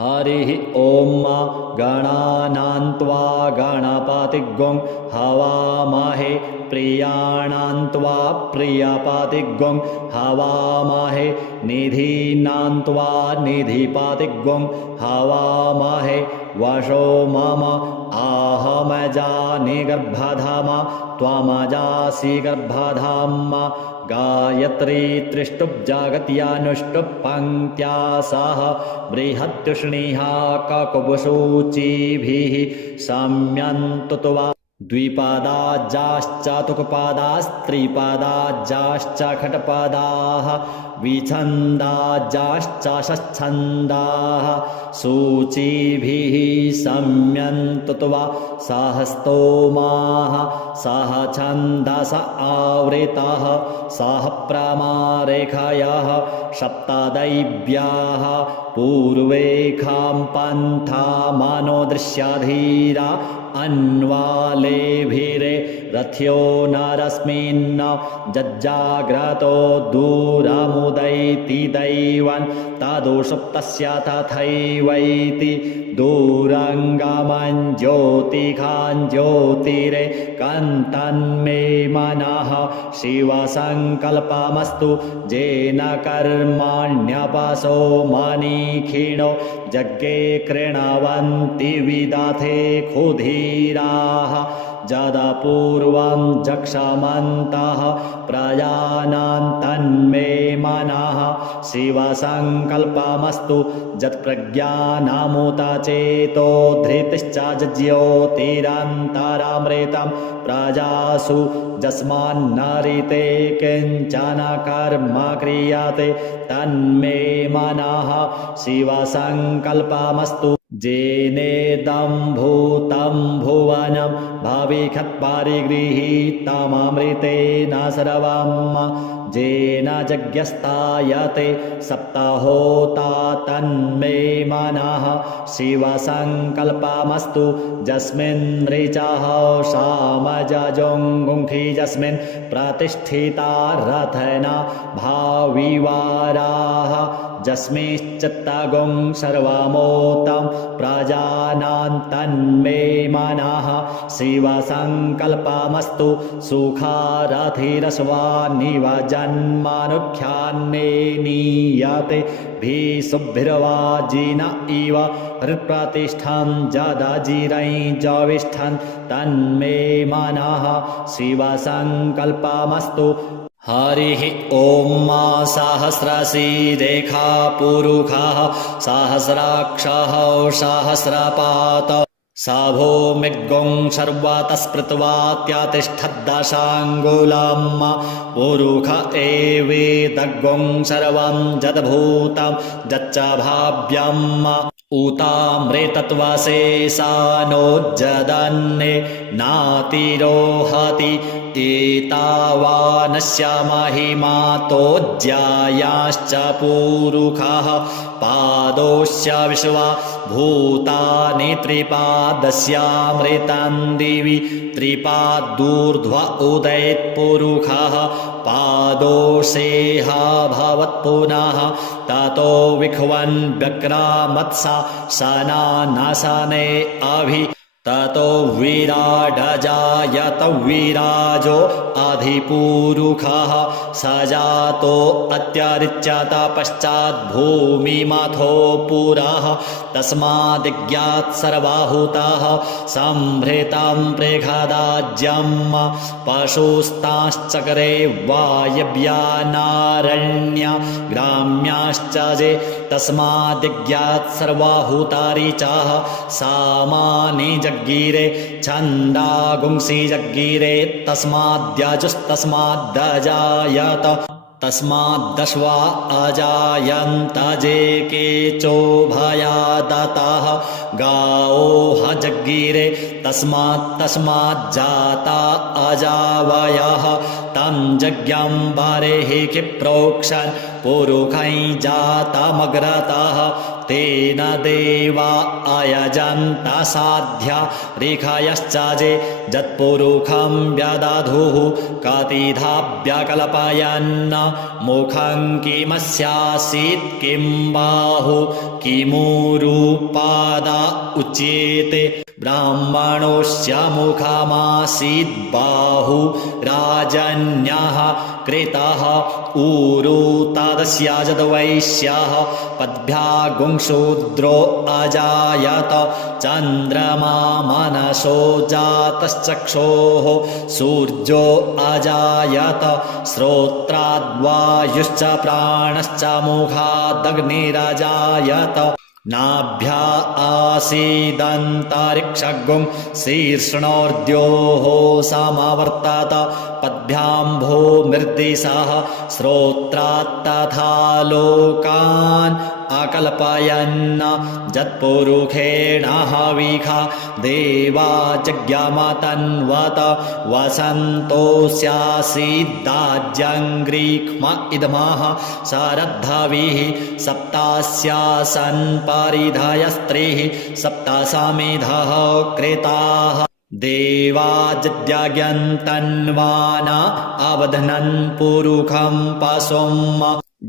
हरिः ॐ गणानान्त्वा गणपतिग्गुं हवामहे प्रियाणान्त्वा प्रियपतिग्गुं हवामहे निधीनान्त्वा निधिपतिग्गुं हवामहे वशो मम आहमजानि गर्भधाम त्वमजासि गर्भधाम गायत्री त्रिष्टुप् पङ्क्त्या सह बृहत्युष्णिहा ककुबुसूचिभिः सम्यन्तुत्वा द्विपदाजाश्चतुक्पदास्त्रिपदाजाश्च खट्पदाः विछन्दाजाश्च षच्छन्दाः सूचिभिः सम्यन्तुत्वा सहस्तोमाः सह छन्दस आवृतः सह प्रमारेखयः सप्तदैव्याः पूर्वेखां पन्था मनोदृश्यधीरा अन्वालेभिरे रथ्यो नरस्मिन्न जज्जाग्रतो दूरमुदैति दैवन् तदुषुप्तस्य तथैवैति दूरङ्गमं ज्योतिखां ज्योतिरे कन्तन्मे मनः शिवसङ्कल्पमस्तु जेन कर्माण्यपसो मनीखिणो यज्ञे कृणवन्ति विदथे क्षुधीराः जदपूर्वं जक्षमन्तः प्रजानां तन्मे मनः शिवसङ्कल्पमस्तु यत्प्रज्ञानमुत चेतो धृतिश्च ज्योतिरन्तरामृतं प्रजासु यस्मान्नरिते किञ्चन कर्म क्रियते तन्मे मनः शिवसङ्कल्पमस्तु जेनेदं भूतं भुवनं भविष्यत्परिगृहीतममृतेन सर्वं जेन यज्ञस्तायते सप्तहोता तन्मे मनः शिवसङ्कल्पमस्तु यस्मिन् ऋचः सामजजुङ्गुंखि यस्मिन् प्रतिष्ठिता रथना भाविवाराः यस्मिंश्चित्तगुं सर्वमोतं प्रजानां तन्मे मनः शिवसङ्कल्पमस्तु सुखारथिरस्वानिव जन्मनुख्यान्ने नीयते भीषुभिर्वाजिन इव हृत्प्रतिष्ठं जदजिरैर्जविष्ठन् तन्मे मनः शिवसङ्कल्पमस्तु हरिः ॐ सहस्रशीरेखा पुरुषः सहस्राक्षः सहस्रपात सभूमिग्गुं सर्वतस्पृत्वात्यतिष्ठद्दशाङ्गुलं पुरुष एवेदग्गुं सर्वं यद्भूतं यच्च भाव्यम् उतामृतत्वशेषानोज्जदन्ने नातिरोहति एतावानस्य महिमातोज्यायाश्च पुरुषः पादोश्च विश्वा भूतानि त्रिपादस्यामृतं दिवि त्रिपादूर्ध्व उदयत्पुरुषः पादोषेह भवत्पुनः ततो विख्वन् व्यक्रामत्सा सनानसने अभि ततो विराडजायत विराजो अधिपुरुषः सजातो अत्यरिच्यत पश्चाद्भूमिमथो पुरः तस्मादिज्ञात् सर्वाहुतः संभृतं प्रेखदाज्यं पशुस्ताश्चक्रे वायव्यानारण्य ग्राम्याश्च जे तस्मादिज्ञात् सर्वाहुतारिचः सामानि जग्गिरे छन्दागुंसि जग्गिरे तस्माद्यजुस्तस्माद्दजायत तस्माद्दश्वा अजायन्त जे केचोभया दतः गावो जग्गिरे तस्माज्जाता अजावयः तं जज्ञं बारेः प्रोक्षन् पुरुखै जातमग्रतः तेन देवा अयजन्त साध्या रेखायश्चाजे जत्पुरुखं व्यदधुः कतिधाभ्यकल्पयन् मुखं किमस्यासीत् किं बाहु किमुरुपादा उच्येते ब्राह्मणोऽस्य मुखमासीत् बाहु राजन्यः कृतः ऊरु तदस्य जद्वैश्यः पद्भ्यागुंशूद्रो अजायत चन्द्रमा मनसो जातश्चक्षोः सूर्यो अजायत श्रोत्राद्वायुश्च प्राणश्च मुखादग्निरजायत नाभ्या आसीदन्तरिक्षगुं शीर्ष्णोर्द्योः समवर्तत पद्भ्यां भूमिर्दिशः श्रोत्रात् तथा लोकान् अकल्पयन् जत्पुरुषेण हविखा देवा जज्ञमतन्वत वसन्तोऽस्यासीद्दाज्यङ्ग्रीक्ष्म इदमः शरद्धविः सप्तास्यासन् परिधयस्त्रिः सप्तसमिधः कृताः देवा जज्ञन्तन्वाना अवध्नन् पुरुखं पशुं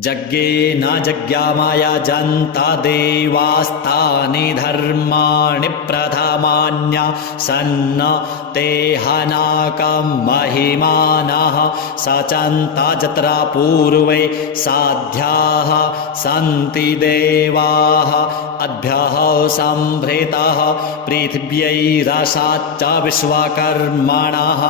जज्ञेन जज्ञामयजन्त देवास्तानि धर्माणि प्रथमान्या सन्न ते हनाकं महिमानः सचन्त जत्र पूर्वे साध्याः सन्ति देवाः अद्भ्यः सम्भृतः पृथिव्यैरसाच्च विश्वकर्मणः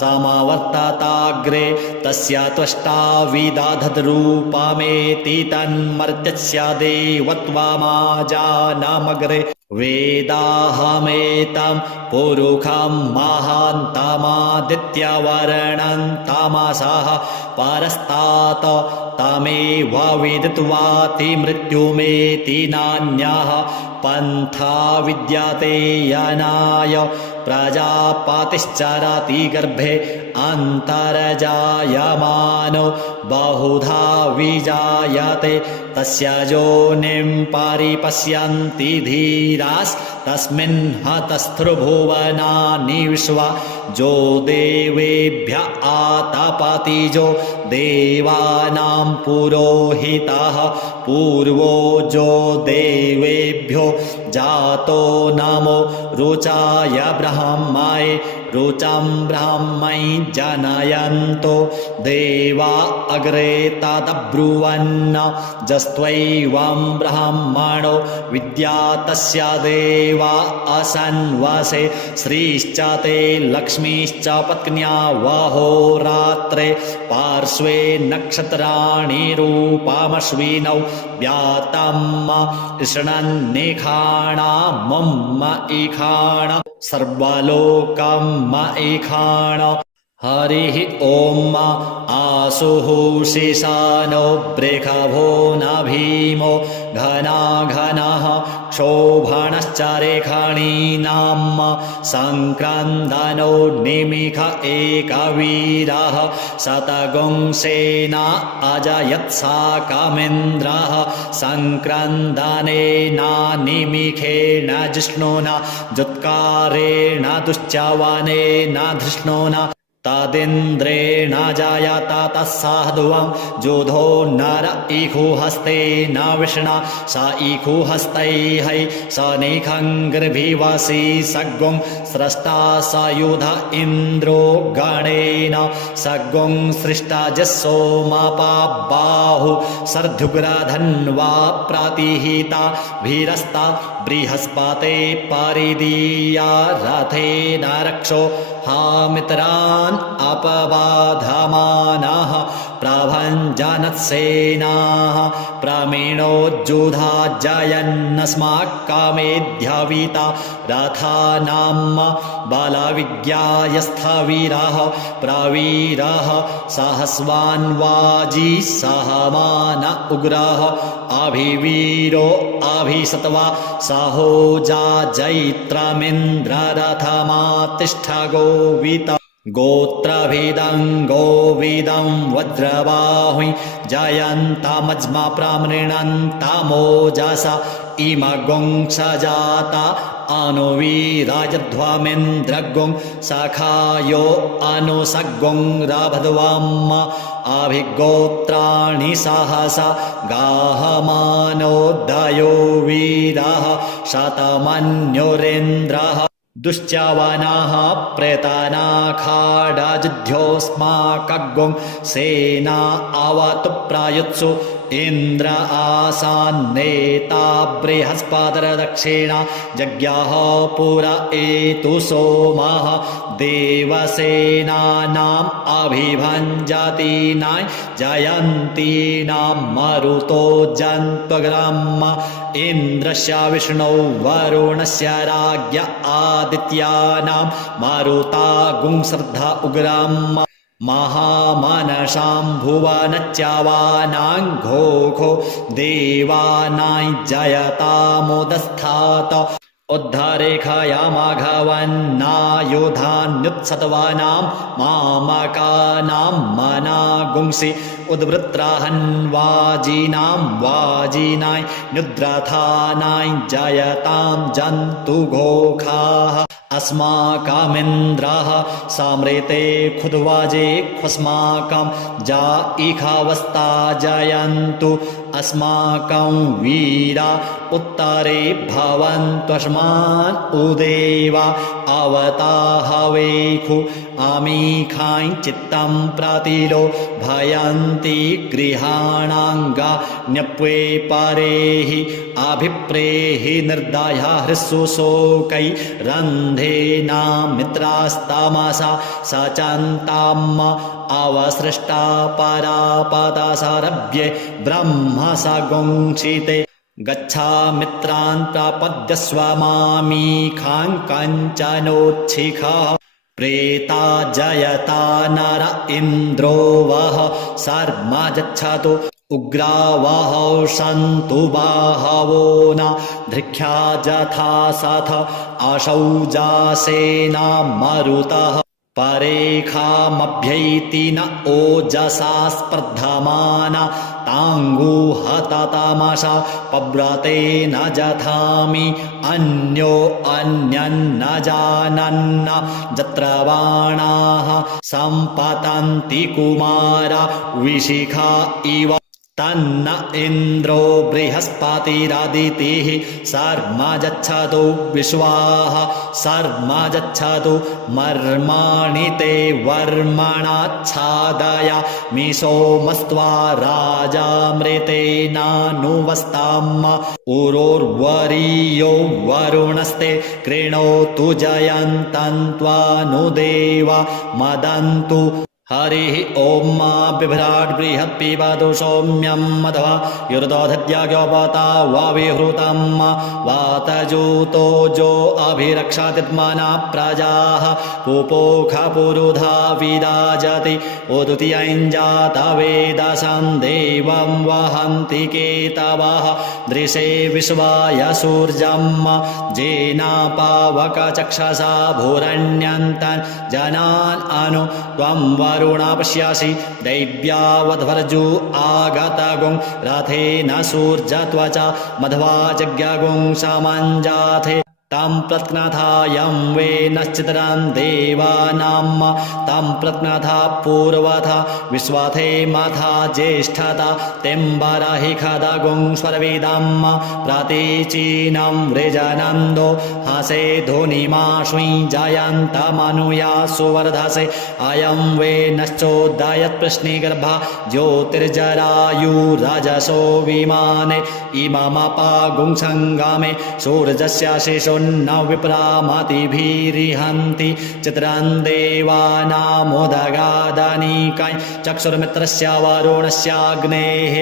समवर्तताग्रे तस्य त्वष्टा विदधद्रूपमेति तन्मर्त्यस्य देवत्वमाजानमग्रे वेदाहमेतं पुरुखं महान्तमादित्यवर्णं तमसः परस्तात् तमेव विदित्वाति मृत्युमेति नान्यः पन्था विद्यते यनाय प्रजापतिश्चरति गर्भे अन्तर्जायमानो बहुधा विजायते तस्य योनिं परिपश्यन्ति धीरास्तस्मिन् हतस्त्रिभुवनानि विश्वा जो देवेभ्य आतपतिजो देवानां पुरोहितः पूर्वो जो देवेभ्यो जातो नमो रुचाय ब्रह्मणे रुचं ब्रह्मै जनयन्तो देवा अग्रे तदब्रुवन् जस्त्वैवं ब्रह्मणो विद्या तस्य देवा असन्वसे श्रीश्च ते लक्ष्मीश्च पत्न्या वहोरात्रे पार्श्वे नक्षत्राणि रूपमश्विनौ व्यातम् इषणन्निखाणामं इखाण सर्वलोकं इखाण हरिः ॐ आसुः शिशानो बृखभो न भीमो घनाघनः क्षोभणश्च रेखणीनां सङ्क्रन्दनो निमिष एकवीरः शतगुंसेना अजयत्साकमिन्द्रः सङ्क्रन्दनेन निमिषेण जिष्णुना जुत्कारेण दुश्चवनेन धृष्णुना तदिन्द्रेण जायत तत्साधुवं जोधो नर इखुहस्तेन विष्णा स इखुहस्तैः स निखङ्गर्भिवसी सग्गुं स्रष्टा स युध इन्द्रो गणेन सग्गुं सृष्टा जस्सोमपाबाहु सर्धुग्रधन्वा प्रतिहिता भीरस्ता बृहस्पते परिदीया रथेन रक्षो हामित्रान् अपबाधमानः प्रभञ्जनत्सेनाः प्रमीणोज्जुधा जयन्नस्माक्कामेध्यावीता रथानां बलविज्ञायस्थवीरः प्रवीरः सहस्वान्वाजी सहमान उग्रः अभिवीरो अभिसत्वा सहोजा जैत्रमिन्द्ररथमातिष्ठ गोवित गोत्रभिदं गोविदं वज्रबाहुं जयन्तमज्मा प्रमृणन्तमोजसा इमगुंसजाता अनुवीराजध्वमिन्द्रगुं सखायो अनुसगुं रभध्वम् अभिगोत्राणि सहसा गाहमानोदयो वीरः शतमन्युरेन्द्रः दुश्चवनाः प्रेतानाखाडजुध्योऽस्माकगुं सेना अवतु प्रायुत्सु इन्द्र आसान्नेता बृहस्पतिर्दक्षिणा जज्ञाः पुर एतु सोमः देवसेनानाम् अभिभञ्जतीनां जयन्तीनां मरुतो जन्त्वग्राम इन्द्रस्य विष्णौ वरुणस्य राज्ञ आदित्यानां मरुता गुंश्रद्धा उग्रम् महामनसां भुवनच्यवानां घोघो देवानां जयतामुदस्थात उद्धरेखया माघवन्नायुधान्युत्सत्वानां मामकानां मनागुंसि उद्वृत्राहन्वाजीनां वाजीनां नुद्रथानां जयतां जन्तुघोखाः अस्माकमिन्द्रः समृते खुद्वाजे ख्वस्माकं जा इखावस्ता जयन्तु अस्माकं वीरा उत्तरे भवन्त्वस्मान् उदेवा अवताहवेखु आमीखां चित्तं प्रतिलो भयन्ति गृहाणाङ्गा न्यप्वे परेहि अभिप्रेहि निर्दया हृत्सुशोकै रन्धेना मित्रास्तमसा सचन्ताम् अवसृष्टा परापदसरभ्ये ब्रह्म सगुंसिते गच्छा मित्रान् प्रपद्यस्व मामीखां कञ्चनोच्छिखः प्रेता जयता नर इन्द्रो वः सर्मा गच्छतु उग्रावः सन्तु बाहवो न धृख्या जथा सथ अशौजासेना मरुतः परेखामभ्यैति न ओजसा स्पर्धमाना ताङ्गुहततमसा पव्रते न जथामि अन्यो अन्यन्न जानन्न जत्र बाणाः सम्पतन्ति कुमारा विशिखा इव तन्न इन्द्रो बृहस्पतिरदितिः सर्मा गच्छतु विश्वाः सर्मा गच्छतु मर्माणि ते वर्मणाच्छादय मिसोमस्त्वा राजामृतेनानुवस्ताम् उरोर्वरीयो वरुणस्ते कृणोतु जयन्तन्त्वानुदेव मदन्तु हरिः ॐ मा बिभ्राट् बृहत्पिबतु सौम्यं मध्वा युर्दोधद्याज्ञोपता वाविहृतं वातजूतो जो अभिरक्षातित्मना प्रजाः पुपोखपुरुधा विराजति उदुतियञ्जातवेदसं देवं वहन्ति केतवः दृशे विश्वाय सूर्यं जेनापावकचक्षसा भूरण्यन्तन् जनान् अनु त्वं वरुणा पश्यासि दैव्यावध्वर्जु आगतगुं रथेन सूर्यत्वचा मध्वा जज्ञगुं समञ्जाथे तं प्रत्नथायं वेनश्चित्रं देवानां तं प्रत्नथा पूर्वथा विश्वाथे मथा ज्येष्ठता तेम्बरहि खदगुं स्वरविदं प्रतीचीनं वृजनन्दो हसे धुनिमाश्वी जयन्तमनुया सुवर्धसे अयं वेनश्चोदयत्प्रश्निगर्भा ज्योतिर्जरायुरजसो विमाने इममपागुं सङ्गमे सूर्यस्य शिशो यस्योन्न विप्रामतिभिरिहन्ति चित्रं देवानामोदगादनीकाय चक्षुर्मित्रस्य वरुणस्याग्नेः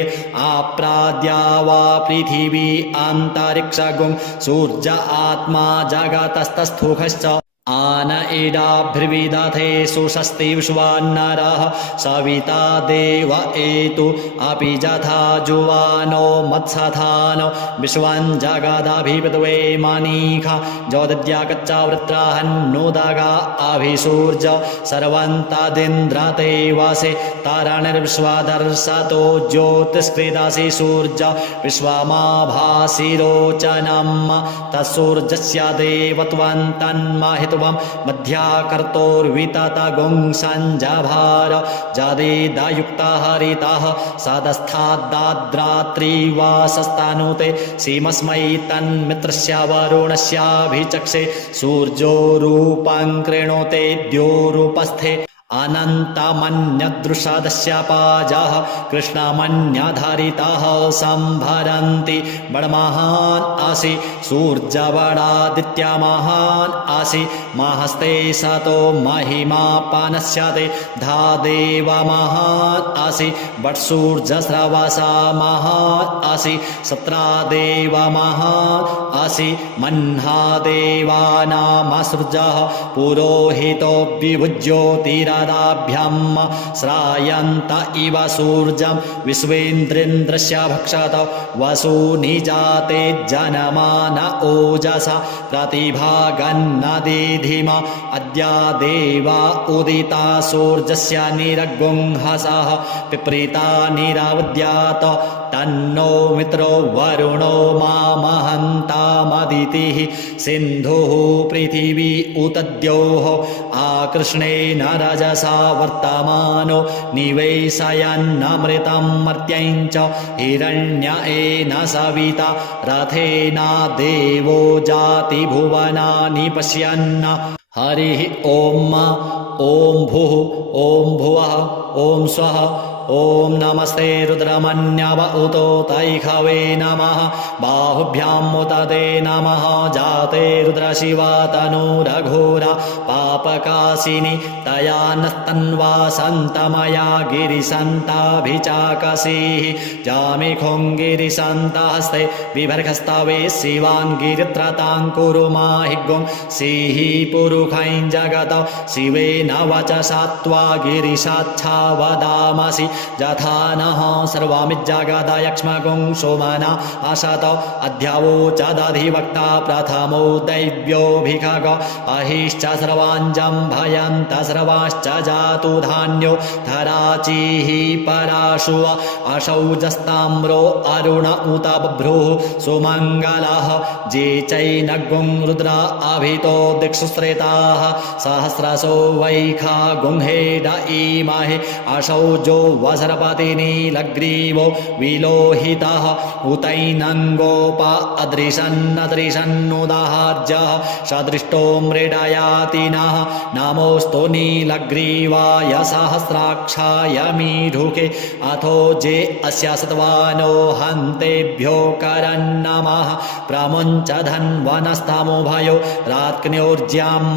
आप्राद्या वा पृथिवी अन्तरिक्षगुं सूर्य आत्मा जगतस्तस्थूखश्च आन इडाभिर्विदधे सुषस्ति विश्वान्नरः सविता देव एतु अपि यथा जुवानो मत्सथानो विश्वं जगदभिपद्वे मनीखा ज्योतिद्याकच्चावृत्राहन्नुदगा अभिसूर्ज सर्वं तदिन्द्रते वसे तरणिर्विश्वदर्शतो ज्योतिष्कृदसि सूर्य विश्वमाभासिरोचनं तत्सूर्यस्य देवत्वं तन्महि मध्याकर्तोर्विततगुं संजभार जदेदयुक्ता हरितः सदस्थाद्रात्रिवासस्तनुते सीमस्मै तन्मित्रस्य वरुणस्याभिचक्षे सूर्यो रूपं कृणोते द्योरूपस्थे अनन्तमन्यदृषदस्य पाजः कृष्णमन्यधरितः सम्भरन्ति बडमहान् असि सूर्यबडादित्यमहान् असि महस्ते सतो महिमापनस्यते धादेवमहान् असि बट्सूर्यस्रवसा महान् असि सत्रादेवमहान् असि मह्नादेवानामसृजः पुरोहितो विभुज्योतिरा दाभ्यम् श्रायन्त इव सूर्यं विश्वेन्द्रेन्द्रस्य भक्षत वसूनि जाते जनमान ओजसा प्रतिभागन्नदीधिम अद्य देवा उदिता सूर्यस्य निरगुंहसः पिप्रीता निरावद्यात तन्नो मित्रो वरुणो मामहन्तामदितिः सिन्धुः पृथिवी उत द्यौः आकृष्णेन रजसा वर्तमानो निवेशयन्नमृतं मर्त्यं च हिरण्येन सविता रथेन देवो जातिभुवनानि पश्यन् हरिः ॐ ॐ भुः ॐ भुवः ॐ स्वः ॐ नमस्ते रुद्रमन्यव उतो तैखवे नमः बाहुभ्याम् उत ते नमः जाते रुद्रशिवा तनूरघोरा पापकाशिनी तया नस्तन्वा सन्तमया गिरिसन्ताभिचाकसीः जामिखोङ्गिरिसन्तहस्ते बिभर्गस्तवे शिवान् गिरित्रतां कुरु माहि गुं सिः पुरुखैं जगत शिवेन वचसा त्वा गिरिशाच्छा वदामसि यथा नः सर्वमिज्जगदयक्ष्मगुं सोमना असत अध्यावोचदधिवक्ता प्रथमो दैव्योऽभिखग अहिश्च सर्वाञ्जं भयन्त सर्वाश्च जातु धान्यो धराचिः पराशुव अशौजस्ताम्रो अरुण उत बभ्रुः सुमङ्गलः जे चैनगुं रुद्र अभितो दिक्षुश्रेताः सहस्रशो वैखा गुंहेड इमहे अशौजो वसरपतिनीलग्रीवो विलोहितः उतैनङ्गोप अदृशन्नदृशन्नुदाहार्यः सदृष्टो मृडयातिनः नमोऽस्तु नीलग्रीवाय सहस्राक्षाय मीढुके अथो जे अस्य सत्वानो हन्तेभ्यो करन्नमः प्रमुञ्च धन्वनस्तमुभयो रात्न्योर्ज्याम्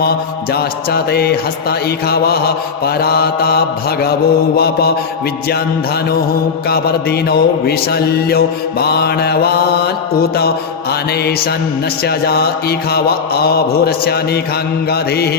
जाश्च ते हस्त इखवः पराता भगवो वप विज्यन्धनुः कपर्दिनो विशल्यो बाणवान् उत अनेशन्नस्य जा इखव आभुरस्य निखङ्गधिः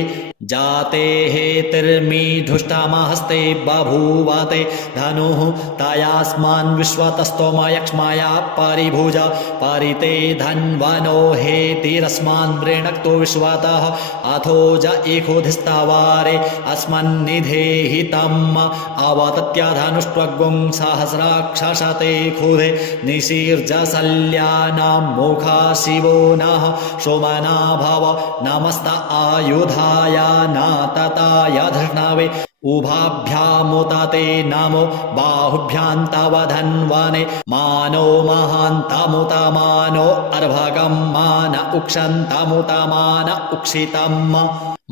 जाते हेतिर्मीढुष्टमहस्ते बभूवते धनुः तयास्मान् विश्वतस्तोमयक्ष्मया परिभुज परिते धन्वनो हेतिरस्मान् वृणक्तो विश्वतः अथो ज इखुधिस्तवारे अस्मन्निधेहितम् अवतत्यधनुष्टगुं सहस्राक्षसते खुधे निशीर्जशल्यानां मुखा शिवो नः सोमना भव नमस्त आयुधाय नातताय धृष्णवे उभाभ्यामुते नमो बाहुभ्यां तव धन्वने मानो महान्तमुत मानो अर्भगं मान उक्षन्तमुत मान उक्षितम्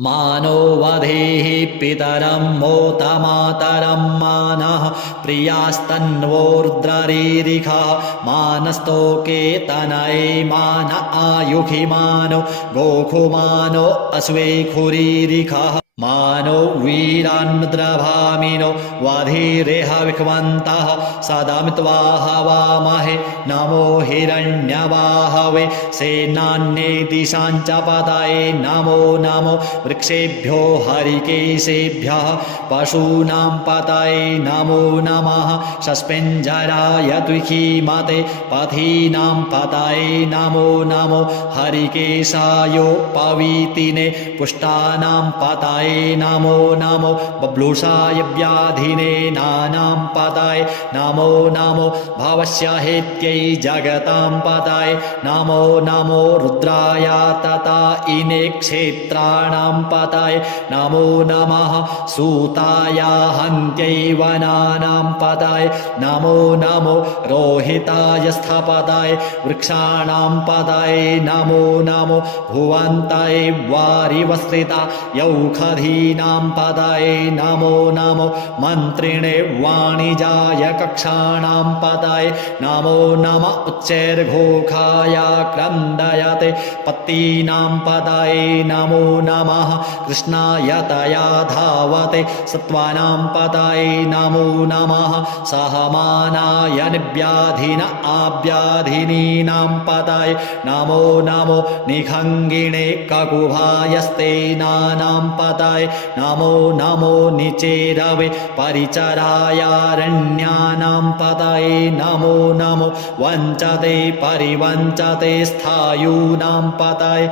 मानो वधेः पितरं मोतमातरं मानः प्रियास्तन्वोर्द्ररीरिखः मानस्तोके तनये मान आयुखि मानो गोखुमानो अश्वेखुरीरिखः मानो वीरान्मुद्रभामिनो वधीरेह विख्वन्तः सदमित्वा हवामहे नमो हिरण्यवाहवे सेनान्ये दिशां च पतये नमो नमो वृक्षेभ्यो हरिकेशेभ्यः पशूनां पतये नमो नमः शस्पिञ्जराय द्विखीमते पथीनां पतये नमो नमो हरिकेशायोपवीतिने पुष्टानां पतये नमो नमो बब्लुषाय व्याधिने नानां पतये नमो नमो भवस्य हेत्यै जगतां पतये नमो नमो रुद्राय तथा इने क्षेत्राणां पतये नमो नमः सूताय हन्त्यै वनानां पतये नमो नमो रोहिताय स्थपतये वृक्षाणां पतये नमो नमो भुवन्तये वारिवस्त्रिता यौखधीनां पतये नमो नमो मन्त्रिणे वाणिजाय कक्षाणां पतये नमो नम उच्चैर्घोखाय क्रन्दयते पत्तीनां पतये नमो नमः कृष्णाय तया धावते सत्त्वानां पतये नमो नमः सहमानाय निव्याधिन आव्याधिनीनां पतये नमो नमो निखङ्गिणे ककुभायस्तेनानां पतये नमो नमो निचेरवे परिचरायारण्यानां पतये नमो नमो वञ्चते परिवञ्चते स्थायूनां पतये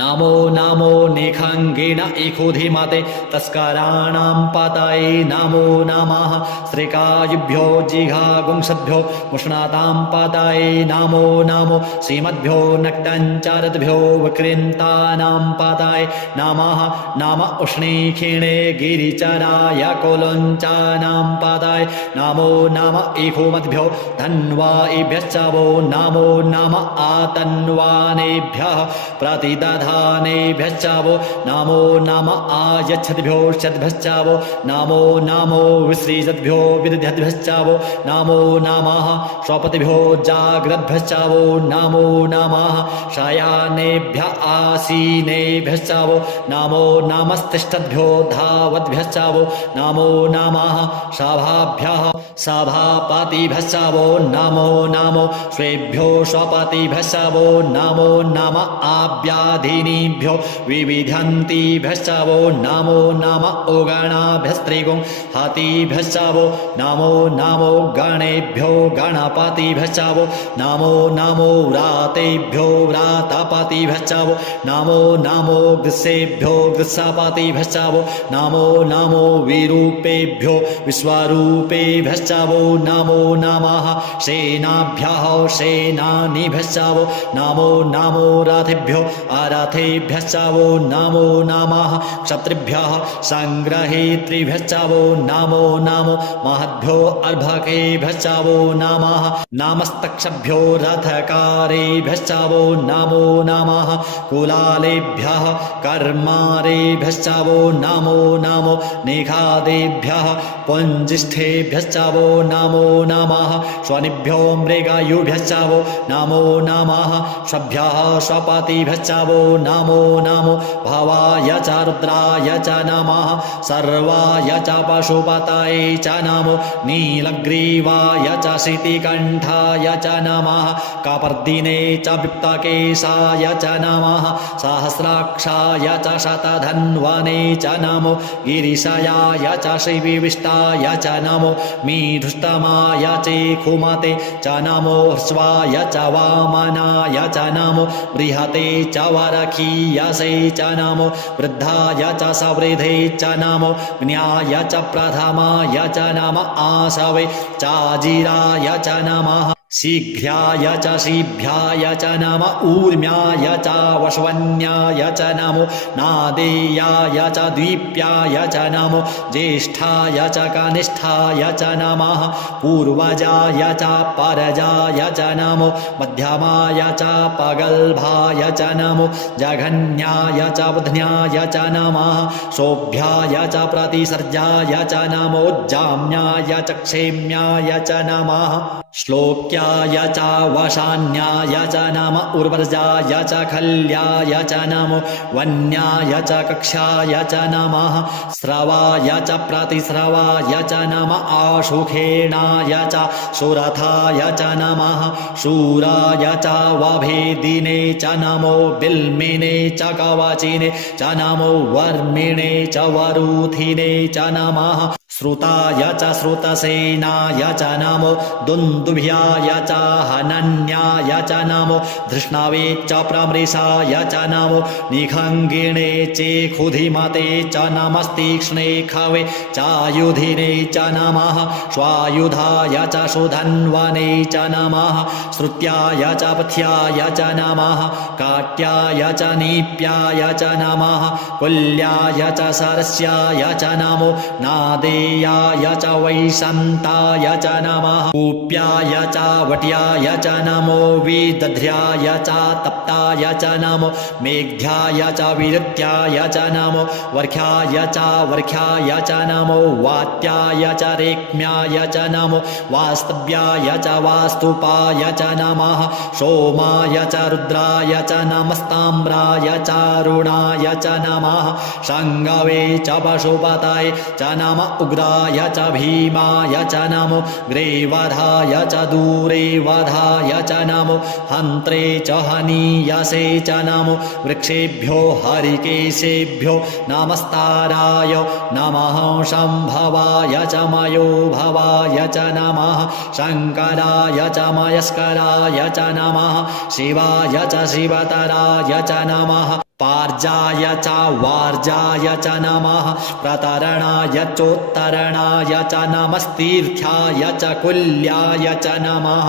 नमो नमो निखङ्गिण इखुधिमते तस्कराणां पतये नमो नमः स्त्रिकायुभ्यो जिघागुंसद्भ्यो मुष्णातां पतये नमो नमो श्रीमद्भ्यो नक्तञ्चरद्भ्यो विकृन्तानां पतये नमः नम उष्णीखिणे गिरिचराय कुलुञ्चानां पतये नमो नम इखुमद्भ्यो धन्वाइभ्यश्च वो नमो नम आतन्वानेभ्यः प्रतिदधानेभ्यश्च वो नमो नम आयच्छद्भ्यो षद्भ्यश्च वो नमो नमो विसृजद्भ्यो विदध्यद्भ्यश्च वो नमो नमः स्वपतिभ्यो जाग्रद्भ्यश्च वो नमो नमः शयानेभ्य आसीनेभ्यश्च वो नमो नमस्तिष्ठद्भ्यो धावद्भ्यश्च वो नमो नमः सभाभ्यः सभापतिभ्यश्च वो नमो नमो स्वेभ्यो स्वपतिभ्यश्च वो नमो नम आव्याधिनीभ्यो विविधन्तिभ्यश्च वो नमो नम उगणाभ्यस्त्रिगुं हतिभ्यश्च वो नमो नमो गणेभ्यो गणपतिभ्यश्च वो नमो नमो व्रातेभ्यो व्रातपतिभ्यश्च वो नमो नमो ग्रीसेभ्यो ग्रीसपतिभ्यश्च वो नमो नमो विरूपेभ्यो विश्वरूपेभ्यश्च वो नमो नमः सेनाभ्यः सेनानिभ्यश्च वो नमो नमो रथेभ्यो अरथेभ्यश्च वो नमो नमः क्षत्रिभ्यः सङ्ग्रहेतृभ्यश्च वो नमो नमो महद्भ्यो अर्भकेभ्यश्च वो नमः नमस्तक्षभ्यो रथकारेभ्यश्च वो नमो नमः कुलालेभ्यः कर्मारेभ्यश्च वो नमो नमो निखादेभ्यः पुञ्जिष्ठेभ्यश्च वो नमो नमः स्वनिभ्यो मृगयुभ्यश्च वो नमो नमः स्वभ्यः स्वपतिभ्यश्च वो नमो नमो भवाय च रुद्राय च नमः सर्वाय च पशुपतये च नमो नीलग्रीवाय च शितिकण्ठाय च नमः कपर्दिने च विप्तकेशाय च नमः सहस्राक्षाय च शतधन्वने च नमो गिरिशयाय च श्रीविष्टाय च नमो मीढुष्टमाय चेखुमते च नमो ह्रस्वाय च वामनाय च नमो बृहते च वरखीयसे च नमो वृद्धाय च सवृधे च नमो ज्ञाय च प्रथमाय च नम आसवे चाजिराय च नमः शीघ्राय च शीभ्याय च नम ऊर्म्याय च वश्वन्याय च नमो नादेयाय च द्वीप्याय च नमो ज्येष्ठाय च कनिष्ठाय च नमः पूर्वजाय च परजाय च नमो मध्यमाय च पगल्भाय च नमो जघन्याय च बुध्न्याय च नमः शोभ्याय च प्रतिसर्जाय च नमो जाम्याय च क्षेम्याय च नमः श्लोक्याय च वशान्याय च नम उर्वरजाय च खल्याय च नमो वन्याय च कक्षाय च नमः स्रवाय च प्रतिस्रवाय च नम आशुखेणाय च सुरथाय च नमः शूराय च वभेदिने च नमो बिल्मिने च कवचिने च नमो वर्मिणे च वरूथिने च नमः श्रुताय च श्रुतसेनाय च नमो दुन्दुभ्याय च हनन्याय च नमो धृष्णवे च प्रमृषाय च नमो निखङ्गिणे चेखुधिमते च नमस्तीक्ष्णे खवे चायुधिने च नमः स्वायुधाय च सुधन्वने च नमः श्रुत्याय च पथ्याय च नमः काट्याय च नीप्याय च नमः कुल्याय च सरस्याय च नमो नादेयाय च वैशन्ताय च नमः कूप्याय च वट्याय च नमो विदध्र्याय च तप्ताय च नमो मेघ्याय च विरत्याय च नमो वर्ख्याय च वर्ख्याय च नमो वात्याय च रेक्म्याय च नमो वास्तव्याय च वास्तुपाय च नमः सोमाय च रुद्राय च नमस्ताम्राय च रुणाय च नमः शङ्गवे च पशुपतये च नम उग्राय च भीमाय च नमो ग्रीवधाय च दूरे वधाय च नमो हन्त्रे च हनीयसे च नमो वृक्षेभ्यो हरिकेशेभ्यो नमस्ताराय नमः शम्भवाय च मयो भवाय च नमः शङ्कराय च मयस्कराय च नमः शिवाय च शिवतराय च नमः पार्जाय च वार्जाय च नमः प्रतरणाय चोत्तरणाय च नमस्तीर्थ्याय च कुल्याय च नमः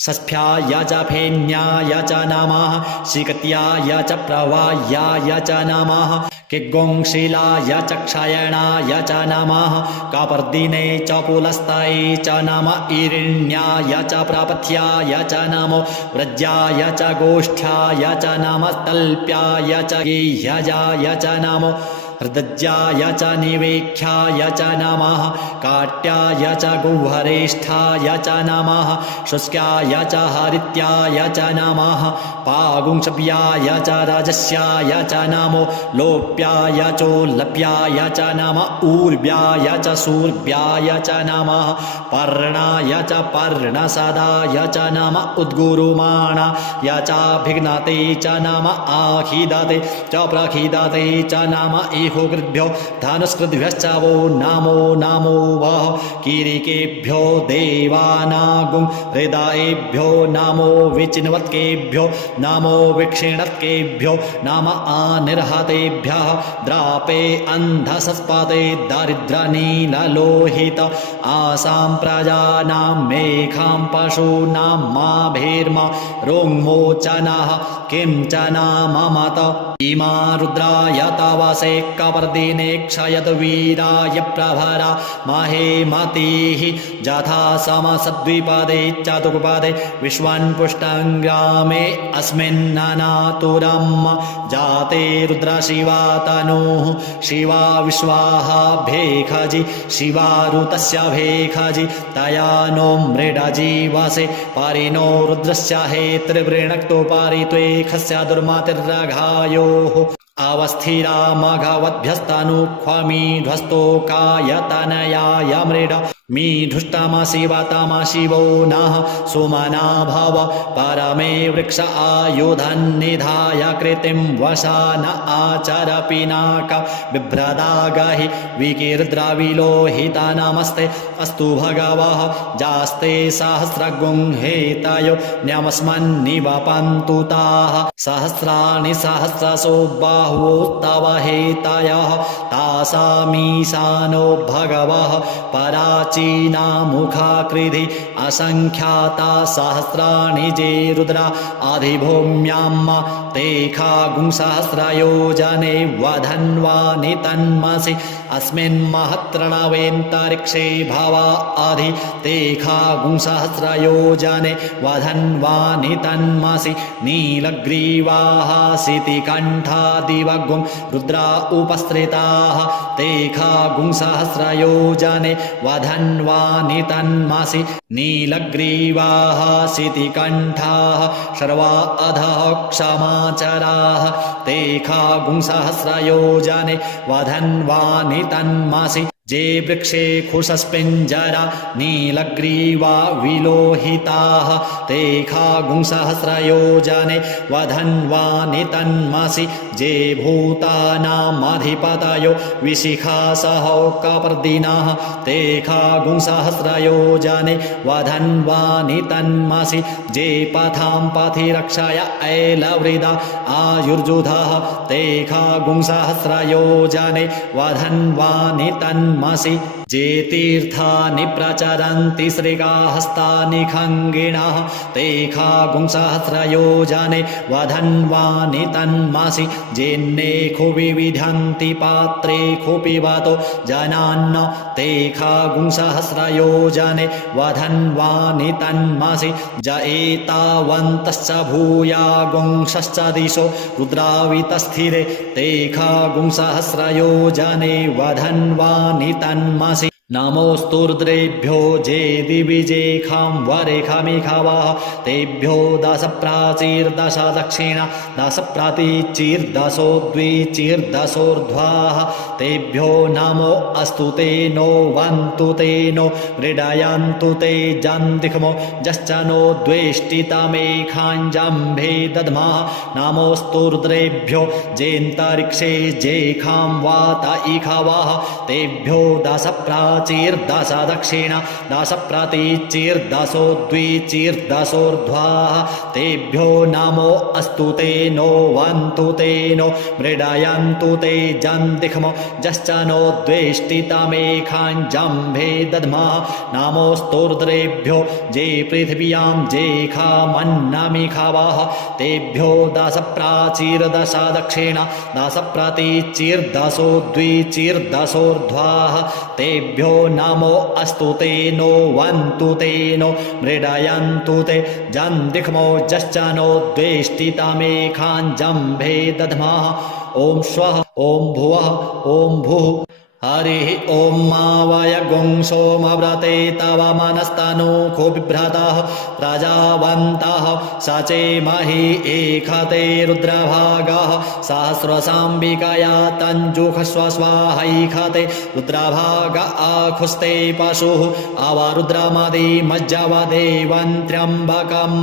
षष्ठ्याय च फेन्याय च नमः शिकत्याय च प्रवाह्याय च नमः किग्गोंशिलाय च क्षयणाय च नमः कापर्दिने च पुलस्तये च नम ईरिण्याय च प्रपथ्याय च नमो व्रज्याय च गोष्ठ्याय च नमस्तल्प्याय च गेह्यजाय च नमो हृदज्याय च निवेख्याय च नमः काट्याय च गुह्वरेष्ठाय च नमः शुष्क्याय च हरित्याय च नमः पागुंशव्याय च रजस्याय च नमो लोप्याय चोल्लप्याय च नम ऊर्व्याय च सूर्व्याय च नमः पर्णाय च पर्णसदाय च नम उद्गुरुमाणाय चाभिघ्नते च नम आखिदते च प्रखिदते च नम इहुकृद्भ्यो धनुष्कृद्भ्यश्च वो नमो नमो वः कीरिकेभ्यो देवानागुं हृदयेभ्यो नमो विचिन्वत्केभ्यो नमो विक्षिणत्केभ्यो नम आनिर्हतेभ्यः द्रापे अन्धसस्पते दरिद्रनीललोहित आसां प्रजानां मेघां पशूनां माभिर्मा रोङ्मोचनः किं च नाममत इमा रुद्राय तवसे कपर्दिने क्षयद्वीराय प्रभरा महेमतिः यथा समसद्विपदे चतुर्पदे विश्वन्पुष्टङ्ग्रामे अस्मिन्ननातुरं जाते रुद्रशिवा तनुः शिवा विश्वाः भेखजि शिवारुतस्य भेखजि तया नो मृडजीवसे परिणो रुद्रस्य हेतृवृणक्तो पारित्वेखस्य दुर्मतिर्रघायोः अवस्थिरा मघवद्भ्यस्तनुक्ष्वमीध्वस्तोकायतनयाय मृड मीढुष्टमशिवतमशिवो नः सुमना भव परमे वृक्ष आयुधन्निधाय कृतिं वशान आचर पिनाक बिभ्रदागहि विकीर्द्रविलोहिता नमस्ते अस्तु भगवः जास्ते सहस्रगुंहेतयो न्यमस्मन्निवपन्तु ताः सहस्राणि सहस्रशो बाहुः बाहुस्तव हेतयः तासामीशानो भगवः पराचीना मुखाकृधि असङ्ख्याता सहस्राणि जे रुद्रा अधिभूम्याम् ते खागुंसहस्रयोजने वधन्वानि तन्मसि अस्मिन् महत्रणवेन्तरिक्षे भवा अधि ते खागुंसहस्रयोजने वधन्वानि तन्मसि नीलग्रीवाः सितिकण्ठादिवगुं रुद्रा उपस्थिताः ते खागुंसहस्रयोजने वधन्वानि तन्मसि नीलग्रीवाः सितिकण्ठाः सर्वा अधः क्षमाचराः ते खागुंसहस्रयोजने वधन्वानि तन्मसि जे वृक्षे खुशस्पिञ्जरा नीलग्रीवा विलोहिताः ते खागुंसहस्रयोजने वधन्वानि तन्मसि जे भूतानामधिपतयो विशिखासः कपर्दिनः ते खागुंसहस्रयोजने वधन्वानि तन्मसि जे पथां पथिरक्षय ऐलवृदा आयुर्जुधः ते खागुंसहस्रयोजने वधन्वानि तन्मसि जे तीर्थानि प्रचरन्ति श्रीकाहस्तानि खङ्गिणः ते खागुंसहस्रयोजने वधन्वानि तन्मसि जेन्नेखु विविधन्ति पात्रे खुपिबतो जनान्न ते खागुंसहस्रयोजने वधन्वानि तन्मसि ज एतावन्तश्च भूयागुंसश्च दिशो रुद्रावितस्थिरे ते खागुंसहस्रयोजने वधन्वानि तन्मसि नमोऽस्तु रुद्रेभ्यो जे दिविजेखां वरेखमिखवः तेभ्यो दश प्राचीर्दश दक्षिणा दश प्रातीचीर्दशोद्विचीर्दशोर्ध्वाः तेभ्यो नमो अस्तु ते नो वन्तु ते नो मृडयन्तु ते जन्दिख्मो जश्च नो द्वेष्टितमेखाञ्जम्भे दद्मः नमोऽस्तु रुद्रेभ्यो जेऽन्तरिक्षे जेखां वात इखवः तेभ्यो दश प्राचीर्दश दक्षिणा दश प्रातीचीर्दशोद्विचीर्दशोर्ध्वाः तेभ्यो नमो अस्तु ते नो वन्तु ते नो मृडयन्तु ते जन्दिख्मो जश्च नो द्वेष्टितमेखाञ्जम्भे दद्मः नमोऽस्तु रुद्रेभ्यो जे पृथिव्यां जेखामन्नमिखवः तेभ्यो दश प्राचीर्दश दक्षिणा दश प्रातीचीर्दशोद्विचीर्दशोर्ध्वाः तेभ्यो नमो अस्तु ते नो वन्तु ते नो मृडयन्तु ते जन्दिख्मो जश्च नो द्वेष्टितमेखाञ्जम्भे दद्मः ॐ स्वः ॐ भुवः ॐ भुः हरिः ॐ मावय गुं सोमव्रते तव मनस्तनूखो बिभ्रतः प्रजावन्तः सचेमहि एखते रुद्रभागः सहस्रसाम्बिकया तञ्जुषस्व स्वाहैखते रुद्रभाग आखुस्ते पशुः अवरुद्रमदिमज्जवदेवं त्र्यम्बकम्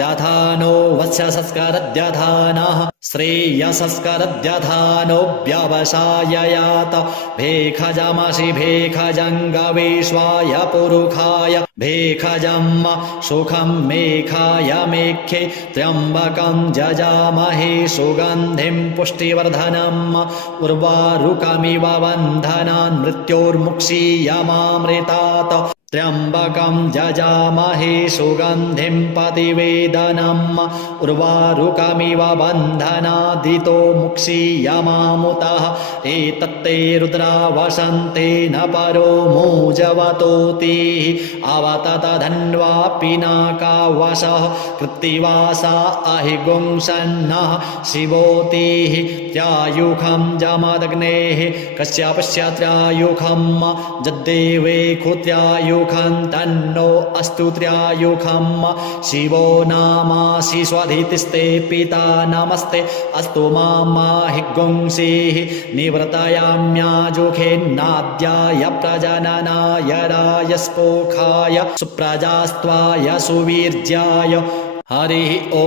यथा नो वत्स्यसस्करद्यधानः श्रेयसस्करद्यधानो व्यवसाययात भेखजमसि भेखजङ्गवेश्वाय पुरुखाय भेखजम् सुखं मेखाय मेख्ये त्र्यम्बकं जजामहे सुगन्धिं पुष्टिवर्धनम् उर्वारुकमिव बन्धनान् मृत्योर्मुक्षीयमामृतात् त्र्यम्बकं जजामहे सुगन्धिं पतिवेदनम् उर्वारुकमिव बन्धनादितो मुक्षीयमामुतः एतत्ते रुद्रा वसन्तेन परो मूजवतोतिः अवतत धन्वा पिनाकावशः कृत्तिवासा अहिगुंसन्नः शिवोतिः त्र्यायुखं जमदग्नेः कश्यपस्य त्र्यायुखं जद्देवे खुत्र्यायुखं तन्नो अस्तु त्र्यायुखं शिवो नामासि स्वधितिस्ते पिता नमस्ते अस्तु माहि गुंसीः निवर्तयाम्याजुखेन्नाद्याय प्रजननाय रायस्पोखाय सुप्रजास्त्वाय सुवीर्याय हरिः ॐ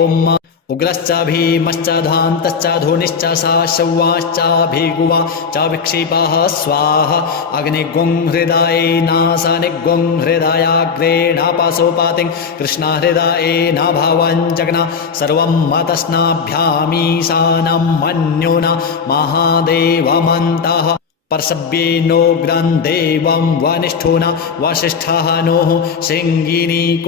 उग्रश्च भीमश्च धान्तश्च धूनिश्च सा शौवाश्चाभिगुवा च विक्षिपः स्वाहा अग्निगुं हृदयेनासनिगुं हृदयाग्रेणापासोपातिं कृष्णहृदयेनाभावं जग्ना सर्वं मतस्नाभ्यामीशानं मन्युना महादेवमन्तः पर्षव्येनोग्रं देवं वनिष्ठुना वसिष्ठः नोः सिंगिनीकोश्याभ्याम्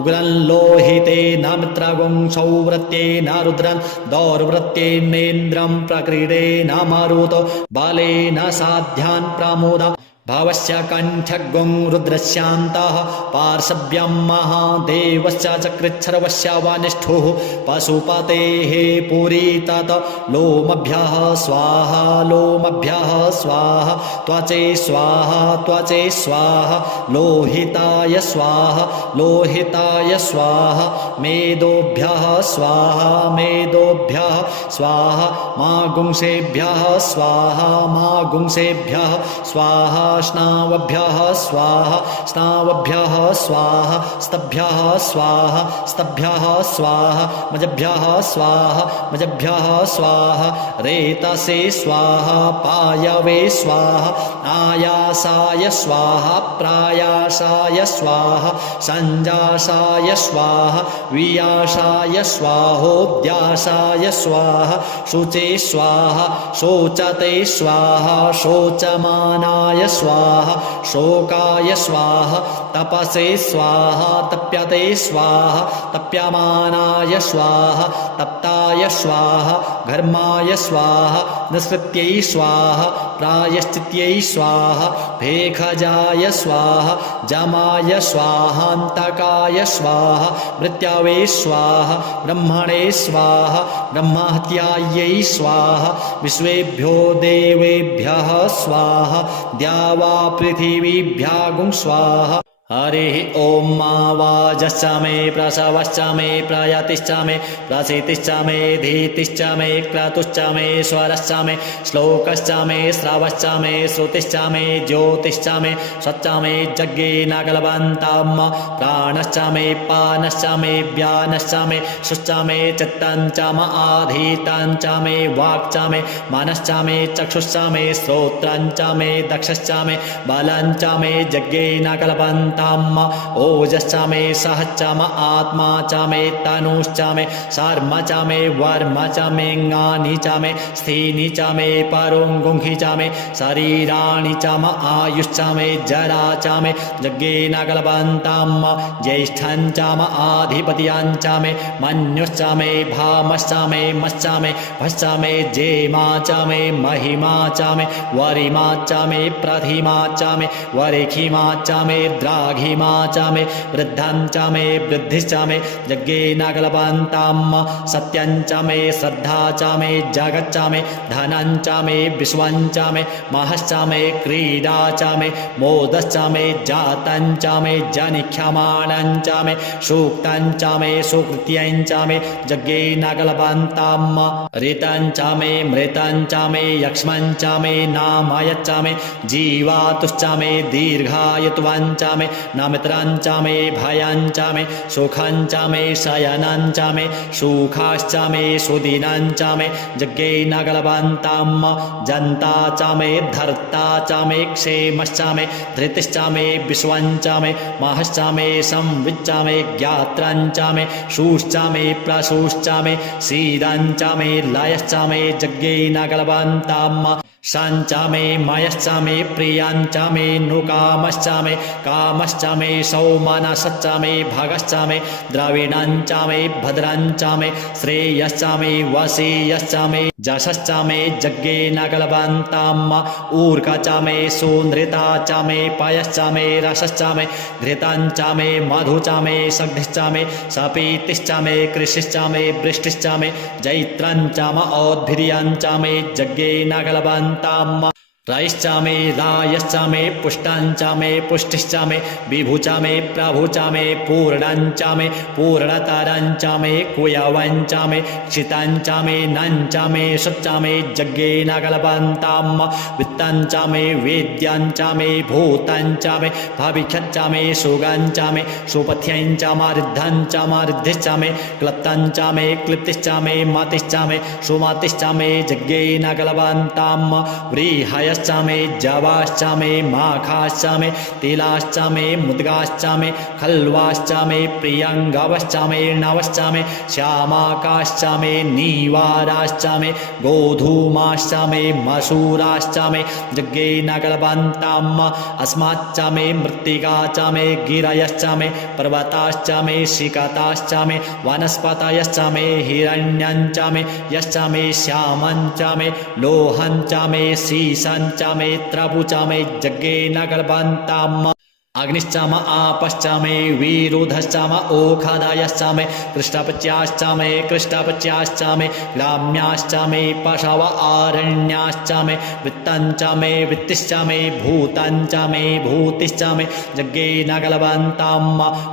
उग्रं लोहितेन मित्रगुं सौव्रत्येन रुद्रं दौर्वृत्येनेन्द्रं प्रक्रीडेन मरुतो बलेन साध्यान् प्रमोदा भावस्य कण्ठगुं रुद्रस्यान्तः पार्श्व्यं महादेवश्च चकृच्छर्वस्य वनिष्ठुः पशुपतेः पुरी तत् लोमभ्यः स्वाहा लोमभ्यः स्वाहा त्वचे स्वाहा त्वचे स्वाहा लोहिताय स्वाहा लोहिताय स्वाहा मेदोभ्यः स्वाहा मेदोभ्यः स्वाहा मागुंसेभ्यः स्वाहा मागुंसेभ्यः स्वाहा स्नावभ्यः स्वाहा स्नावभ्यः स्वाहा स्तभ्यः स्वाहा स्तभ्यः स्वाहा मजभ्यः स्वाहा मजभ्यः स्वाहा रेतसे स्वाहा पायवे स्वाहा आयासाय स्वाहा प्रायासाय स्वाहा संजासाय स्वाहा वियासाय स्वाहोद्यासाय स्वाहा शुचे स्वाहा शोचते स्वाहा शोचमानाय स्वाहा शोकाय स्वाहा तपसे स्वाहा तप्यते स्वाहा तप्यमानाय स्वाहा तप्ताय स्वाहा घर्माय स्वाहा निःसृत्यै स्वाहा प्रायश्चित्यै स्वाहा भेखजाय स्वाहा जमाय स्वाहान्तकाय स्वाहा मृत्यावे स्वाहा ब्रह्मणे स्वाहा ब्रह्महत्यायै स्वाहा विश्वेभ्यो देवेभ्यः स्वाहा द्यावा पृथिवीभ्यागुं स्वाहा हरिः ॐ वाजश्च मे प्रसवश्च मे प्रयतिश्च मे प्रसितिश्च मे धीतिश्च मे क्रतुश्च मे स्वरश्च मे श्लोकश्च मे श्रवश्च मे श्रुतिश्च मे ज्योतिश्च मे स्वच्च मे यज्ञेन कल्पन्तं प्राणश्च मे पानश्च मे व्यानश्च मे शुश्च मे चित्तं च म आधीतं च मे वाक् च मे मनश्च मे चक्षुश्च मे श्रोत्रं च मे दक्षश्च मे बलं च मे यज्ञेन कल्पन्तं ओजश्च मे सहश्च म आत्मा च मे तनुश्च मे शर्म च मे वर्म च मे ङानि च मे स्थीनि च मे परोङ्गुंहि च मे शरीराणि च म आयुश्च मे जरा च मे यज्ञेन कल्पन्तं ज्येष्ठं च म आधिपत्यं च मे मन्युश्च मे भामश्च मे मश्च मे भश्च मे जेमा च मे महिमा च मे वरिमा च मे प्रथिमा च मे वरिखिमा च मे द्राघिमा च मे वृद्धं च मे वृद्धिश्च मे यज्ञेन कल्पन्तं सत्यं च मे श्रद्धा च मे जगच्च मे धनं च मे विश्वं च मे महश्च मे क्रीडा च मे मोदश्च मे जातं च मे जनिख्यमाणं च मे सूक्तं च मे सुकृत्यं च मे यज्ञेन कल्पन्तं ऋतं च मे मृतं च मे यक्ष्मं च मे नामयच्च मे जीवातुश्च मे दीर्घायुत्वं च मे नमित्रं च मे भयं च मे सुखं च मे शयनं च मे सुखाश्च मे सुदिनं च मे यज्ञेन कल्पन्तं जन्ता च मे धर्ता च मे क्षेमश्च मे धृतिश्च मे विश्वं च मे महश्च मे संविच्च मे ज्ञात्रं च मे शूश्च मे प्रशूश्च मे सीदं च मे लयश्च मे यज्ञेन कल्पन्तं शञ्च मे मयश्च मे प्रियञ्च मे नुकामश्च मे कामश्च मे सौमनसश्च मे भगश्च मे द्रविणञ्च मे भद्रञ्च मे श्रेयश्च मे वसीयश्च मे जशश्च मे यज्ञेन कल्पन्तं ऊर्क च मे सुनृता च मे पयश्च मे रसश्च मे घृतं च मे मधु च मे सग्धिश्च मे सपीतिश्च मे कृषिश्च मे वृष्टिश्च मे जैत्रं च म औद्भिर्यं च मे यज्ञेन कल्पन्तं रायश्च मे रायश्च मे पुष्टाञ्च मे पुष्टिश्च मे विभुच मे प्रभुच मे पूर्णञ्च मे पूर्णतरञ्च मे कुयवञ्च मे क्षितञ्च मे नञ्च मे शुच्च मे यज्ञेन कल्पन्ताम् वित्तञ्च मे वेद्यञ्च मे भूतञ्च मे भविष्यच्च मे सुगञ्च मे सुपथ्यञ्च मारिद्धञ्च मारिद्धिश्च मे क्लप्तञ्च मे क्लिप्तिश्च मे मतिश्च मे सुमतिश्च मे यज्ञेन कल्पन्ताम् व्रीहय मे जवाश्च मे माखाश्च मे तिलाश्च मे मुद्गाश्च मे खल्वाश्च मे प्रियङ्गवश्च मे नवश्च मे श्यामाकाश्च मे नीवाराश्च मे गोधूमाश्च मे मसूराश्च मे यज्ञेन कल्पन्ताम् अस्माच्च मे मृत्तिका च मे गिरयश्च मे पर्वताश्च मे शिखताश्च मे वनस्पतयश्च मे हिरण्यञ्च मे यश्च मे श्यामञ्च मे लोहञ्च मे शीशञ्च मे त्रपुच मे यज्ञेन कल्पन्ताम् अग्निश्च म आपश्च मे विरुधश्च म ओखदयश्च मे कृष्णपच्याश्च मे कृष्णपच्याश्च मे ग्राम्याश्च मे पशव आरण्याश्च मे वित्तञ्च मे वित्तिश्च मे भूतञ्च मे भूतिश्च मे यज्ञेन कल्पन्ताम्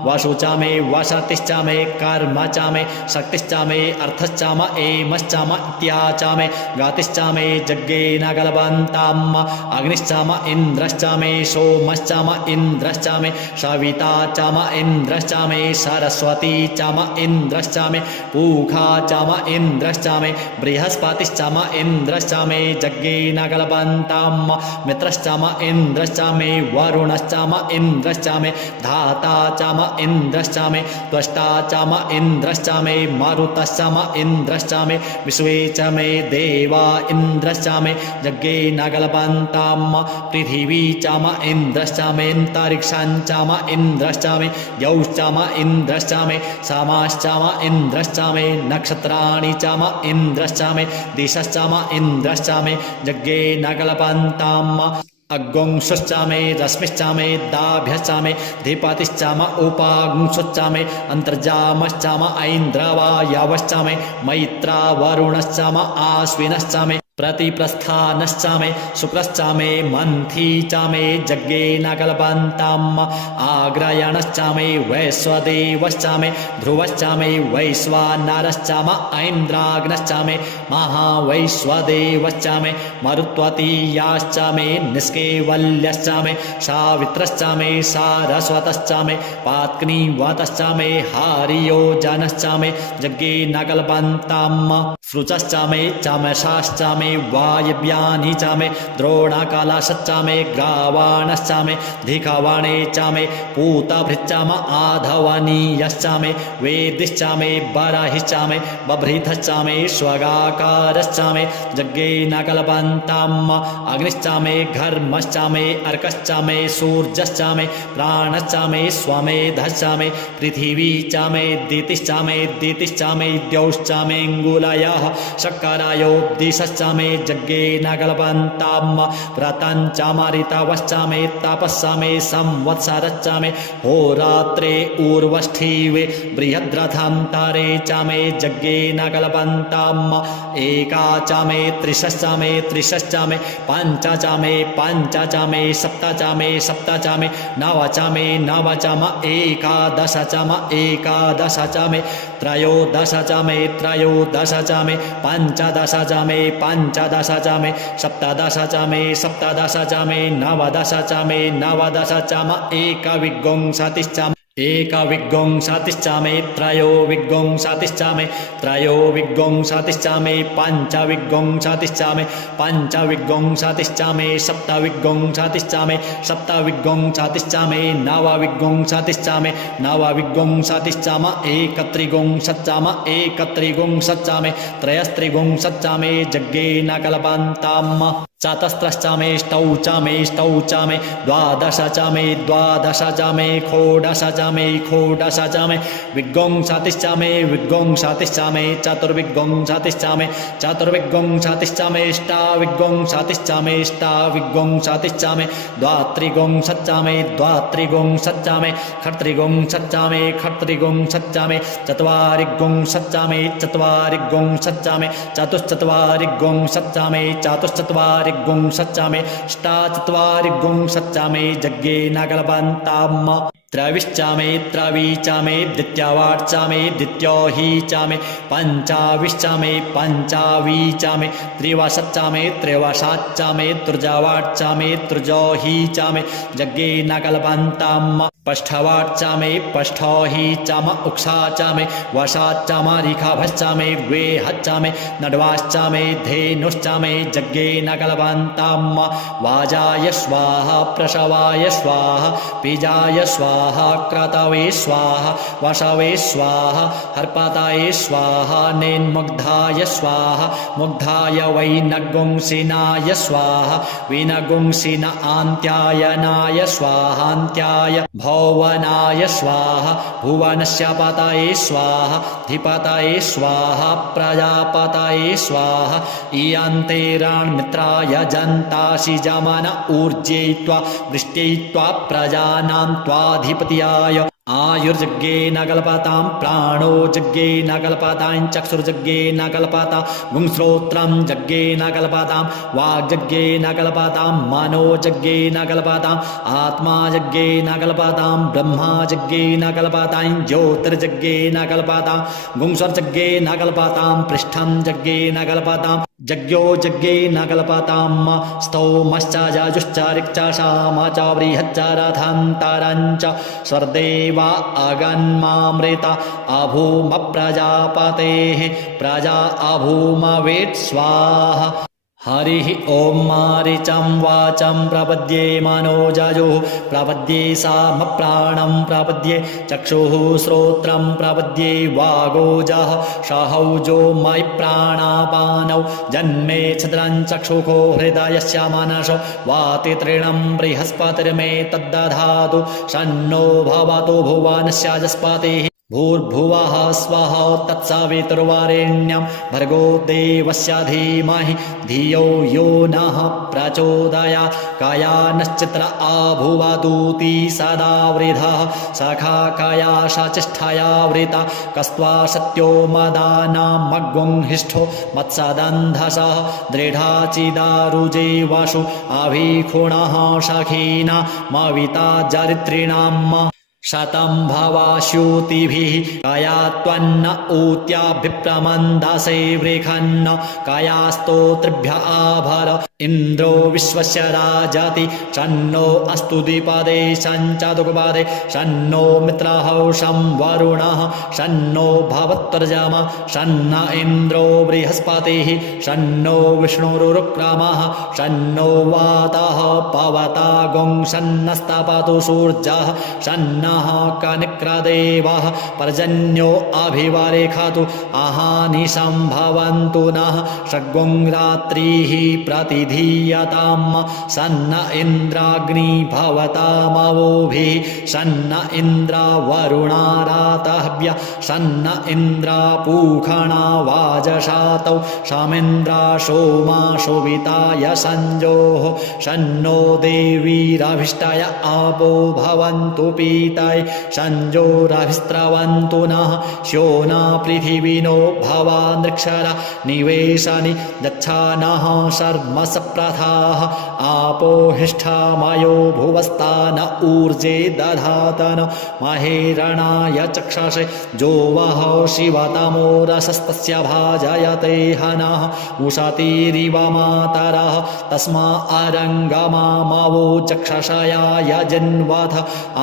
वसुच मे वसतिश्च मे कर्म च मे शक्तिश्च मे अर्थश्च म एमश्च म इत्या च मे गतिश्च मे यज्ञेन कल्पन्ताम् अग्निश्च म इन्द्रश्च मे सोमश्च म इन्द्र मे सविता च म इन्द्रश्च मे सरस्वती च म इन्द्रश्च मे पूखा च म इन्द्रश्च मे बृहस्पतिश्च म इन्द्रश्च मे यज्ञेन कल्पन्ताम् मित्रश्च म इन्द्रश्च मे वरुणश्च म इन्द्रश्च मे धाता च म इन्द्रश्च मे त्वष्टा च म इन्द्रश्च मे मरुतश्च म इन्द्रश्च मे विश्वे च मे देवा इन्द्रश्च मे यज्ञेन कल्पन्ताम् पृथिवी च म इन्द्रश्च मे क्षाञ्च म इन्द्रश्च मे यौश्च म इन्द्रश्च मे समाश्च म इन्द्रश्च मे नक्षत्राणि च म इन्द्रश्च मे दिशश्च म इन्द्रश्च मे यज्ञेन कल्पन्ताम् अग्गुंशुश्च मे रश्मिश्च मे दाभ्यश्च मे धिपतिश्च म उपागुंशुश्च मे अन्तर्जामश्च म ऐन्द्रवायवश्च मे मैत्रा वरुणश्च म आश्विनश्च मे प्रतिप्रस्थानश्च मे शुक्रश्च मे मन्थी च मे यज्ञेन कल्पन्ताम् आग्रयणश्च मे वैश्वदेवश्च मे ध्रुवश्च मे वैश्वानरश्च म ऐन्द्राग्नश्च मे महावैश्वदेवश्च मे मरुत्वतीयाश्च मे निष्केवल्यश्च मे सावित्रश्च मे सारस्वतश्च मे पात्नीवतश्च मे हारियोजनश्च मे यज्ञेन कल्पन्ताम् सृचश्च मे चमसाश्च मे वायव्यानि च मे द्रोणकलशश्च मे ग्रावाणश्च मे धिखवणे च मे पूतभृच्च म आधवनीयश्च मे वेदिश्च मे बर्हिश्च मे बभृथश्च मे स्वगाकारश्च मे यज्ञेन कल्पन्ताम् अग्निश्च मे घर्मश्च मे अर्कश्च मे सूर्यश्च मे प्राणश्च मे स्वमेधश्च मे पृथिवी च मे दितिश्च मे दितिश्च मे द्यौश्च मेऽङ्गुलयः शर्करायो दिशश्च मे यज्ञेन कल्पन्ताम् व्रतञ्च मरितवश्च मे तपश्च मे संवत्सरश्च मे होरात्रे ऊर्वष्ठीवे बृहद्रथान्तरे च मे यज्ञेन कल्पन्ताम् एका च मे त्रिशश्च मे त्रिशश्च मे पञ्च च मे पञ्च च मे सप्त च मे सप्त च मे नव च मे नव च म एकादश च म एकादश च मे त्रयोदश च मे त्रयोदश च मे पञ्चदश च मे पञ्चदश च मे सप्तदश च मे सप्तदश च मे नवदश च मे नवदश च म एकविंशतिश्च एकविंशतिश्च मे त्रयोविंशतिश्च मे त्रयोविंशतिश्च मे पञ्चविंशतिश्च मे पञ्चविंशतिश्च मे सप्तविंशतिश्च मे सप्तविंशतिश्च मे नवविंशतिश्च मे नवविंशतिश्च म एकत्रिंशच्च म एकत्रिंशच्च मे त्रयस्त्रिंशच्च मे यज्ञेन कल्पन्ताम् चतस्रश्च मे ष्टौ च मे ष्टौ च मे द्वादश च मे द्वादश च मे षोडश च मे षोडश च मे विंशतिश्च मे विंशतिश्च मे चतुर्विंशतिश्च मे चतुर्विंशतिश्च मे अष्टाविंशतिश्च मे अष्टाविंशतिश्च मे द्वात्रिंशच्च मे द्वात्रिंशच्च मे षट्त्रिंशच्च मे षट्त्रिंशच्च मे चत्वारिंशच्च मे चत्वारिंशच्च मे चतुश्चत्वारिंशच्च मे चतुश्चत्वारिंशच्च चत्वारिगुं सच्चामे अष्टाचत्वारिगुं सच्चामे यज्ञे न कल्पन्ताम् त्रविश्चामे त्रवीचामे द्वितीयवाच्चामे द्वितीयो हि चामे पञ्चाविश्चामे पञ्चावीचामे त्रिवशच्चामे त्रिवशाच्चामे तृजावाच्चामे तृजो हि चामे यज्ञे न कल्पन्ताम् पष्ठवाच्चामे पष्ठो हि चाम उक्षाचामे वशाच्चाम रिखाभश्चामे द्वे हच्चामे नड्वाश्चामे धेनुश्चामे यज्ञे न कल्पन्ताम् वाजाय स्वाहा प्रसवाय स्वाहा बीजाय स्वाहा क्रतवे स्वाहा वशवे स्वाहा हर्पताय स्वाहा नेन्मुग्धाय स्वाहा मुग्धाय वैनगुंसिनाय स्वाहा विनगुंसिन आन्त्यायनाय स्वाहान्त्याय भुवनाय स्वाहा भुवनस्य पतये स्वाहा धिपतये स्वाहा प्रजापतये स्वाहा इयन्तेरान्मित्राय जन्तासि जमन ऊर्जयित्वा वृष्ट्ययित्वा प्रजानां त्वाधिपत्याय आयुर्यज्ञे न कल्पतां प्राणो यज्ञे न कल्पतां चक्षुर्यज्ञे न कल्पतां गुंश्रोत्रं यज्ञे न कल्पतां वाग्यज्ञे न कल्पतां मनो यज्ञे न कल्पतां आत्मा यज्ञे न कल्पतां ब्रह्मा यज्ञे न कल्पतां ज्योतिर्यज्ञे न कल्पतां गुंसर्यज्ञे न कल्पतां पृष्ठं यज्ञे न कल्पतां यज्ञो यज्ञे न कल्पताम् स्तोमश्च जाजुश्च ऋक्च साम च बृहच्च रथान्तरञ्च स्वर्देवा अगन्मामृत अभूम प्रजापतेः प्रजा अभूमवेत् स्वाहा हरिः ॐ मारीचं वाचं प्रपद्ये मनोजजुः प्रपद्ये सामप्राणं प्रपद्ये चक्षुः श्रोत्रं प्रपद्ये वागोजः सहौजो मयि प्राणापानौ जन्मे छिद्रं चक्षुषो हृदयस्य मनसो वाति तृणं बृहस्पतिर्मे तद्दधातु सन्नो भवतु भुवनस्य जस्पतिः भूर्भुवः स्वः तत्सवितुर्वरेण्यं भर्गो देवस्य धीमहि धियो यो नः प्रचोदयात् कयानश्चित्र अभुवदूती सदा वृधः सखा कया सचिष्ठया वृता कस्त्वा सत्यो मदानामग्गुंहिष्ठो मत्सदन्धसः दृढाचिदारुजे वसु अभिखुणः सखीना मविता जरित्रिणाम् शतं भवाश्यूतिभिः कया त्वन्न ऊत्याभिप्रमन्दसे वृखन्न कया स्तोत्रिभ्य आभर इन्द्रो विश्वस्य राजति शन्नो अस्तु द्विपदे शञ्चतुर्पदे शन्नो मित्रः शं वरुणः शन्नो भवत्वर्जमा शन्न इन्द्रो बृहस्पतिः शन्नो विष्णुरुक्रमः शन्नो वातः पवता गुं शन्नस्तपतु सूर्यः शन्न कनिक्रदेवः पर्जन्यो अभिवरेखतु अहानि सम्भवन्तु नः षड्गुं रात्रिः प्रतिधीयताम् सन्न इन्द्राग्नि भवतामवोभिः सन्न इन्द्रा वरुणा रातहव्य सन्न इन्द्रा पूषणा वाजशातौ समिन्द्रा सोमा शोभिताय संजोः सन्नो देवीरभिष्टय आपो भवन्तु पीता संजोरभिस्रवन्तु नः श्योना पृथिवीनो भवानृक्षरा निवेशनि दक्षानः शर्मसप्रथाः आपो हिष्ठामयो भुवस्तान ऊर्जे दधातन महेरणाय चक्षसे जो वः शिवतमो रसस्तस्य भाजयते हनः उशतीरिव मातरः तस्मा अरङ्गमामवो चक्षसयाय जन्वथ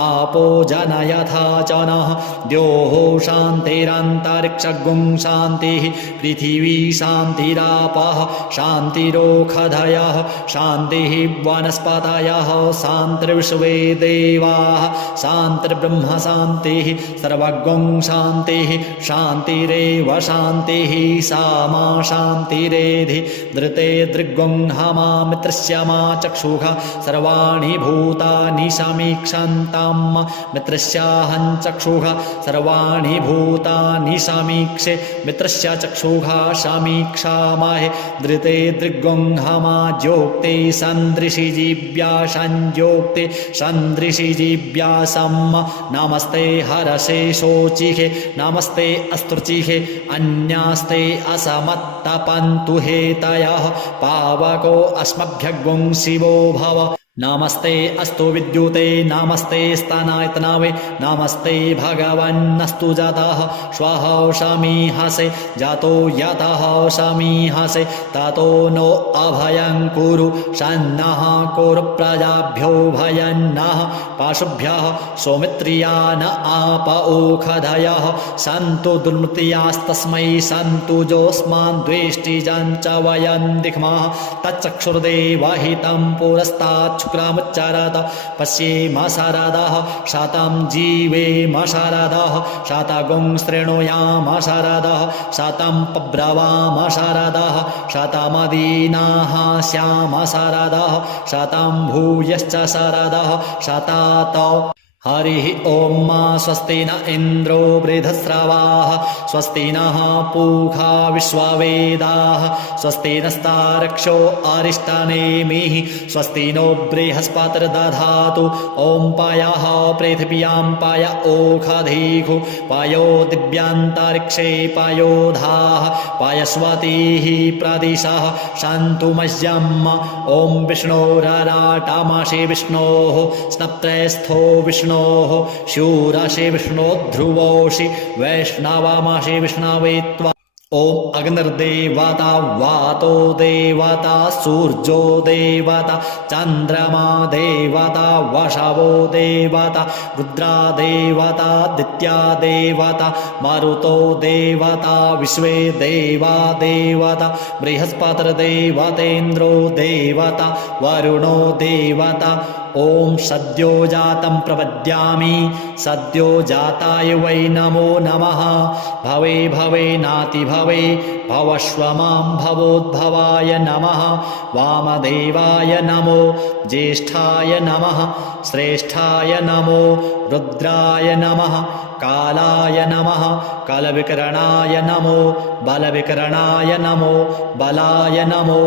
आपो जनयथा च नः द्योः शान्तिरन्तरिक्षगुं शान्तिः पृथिवी शान्तिरापः शान्तिरोषधयः शान्तिः वनस्पतयः शान्तिर्विश्वे देवाः शान्तिर्ब्रह्म शान्तिः सर्वगुं शान्तिः शान्तिरेव शान्तिः सामा शान्तिरेधि धृते दृग्गुं हमा मित्रस्य मा चक्षुः सर्वाणि भूतानि समीक्षन्ताम् मित्रस्याहं चक्षुः सर्वाणि भूतानि समीक्षे मित्रस्य चक्षुः समीक्षामहे धृते दृग्गुंहमाज्योक्ते सन्दृशिजीव्या संयोक्ते सन्दृशिजीव्यासम् नमस्ते हरसे शोचिहे नमस्ते अस्तृचिहे अन्यास्ते असमत्तपन्तु हेतयः पावको अस्मभ्यगुं शिवो भव नमस्ते अस्तु विद्युते नमस्ते स्तनायतनावे नमस्ते भगवन्नस्तु जातः श्वः शमीहसे जातो यतः शमीहसे ततो नो अभयं कुरु सन्नः कुरु प्रजाभ्यो भयन्नः पशुभ्यः सौमित्रिया न आप ओखधयः सन्तु दुर्मृत्यास्तस्मै सन्तु जोस्मान् द्वेष्टिजं च वयं दिक्मः तच्चक्षुर्देवहितं पुरस्तात् शुक्रामुच्चारत पश्येम शरदः शतं जीवेम शरदः शतगुं शृणुयाम शरदः शतं पब्रवाम शरदः शतमदीनाः स्याम शरदः शतं भूयश्च शरदः शतातो हरिः ॐ स्वस्ति न इन्द्रो वृधस्रवाः स्वस्ति नः पूषा विश्ववेदाः स्वस्ति नस्तार्क्ष्यो अरिष्टनेमिः स्वस्ति नो बृहस्पतिर्दधातु ॐ पयः पृथिव्यां पय ओषधीषु पयो दिव्यान्तरिक्षे पयोधाः पयस्वतीः प्रदिशः सन्तु मह्यम् ॐ विष्णोरराटमसि विष्णोः स्नप्त्रस्थो विष्णोः शूरसि विष्णो ध्रुवोषि वैष्णवमसि विष्णवे त्वा ॐ अग्निर्देवता वातो देवता सूर्यो देवता चन्द्रमा देवता वशवो देवता रुद्रा देवता दित्या देवता मरुतो देवता विश्वे देवा देवता बृहस्पतिर्देवतेन्द्रो देवता वरुणो देवता ॐ सद्यो जातं प्रपद्यामि सद्यो जाताय वै नमो नमः भवे भवे नाति भवे भवस्व मां भवोद्भवाय नमः वामदेवाय नमो ज्येष्ठाय नमः श्रेष्ठाय नमो रुद्राय नमः कालाय नमः कालविकरणाय नमो बलविकरणाय नमो बलाय नमो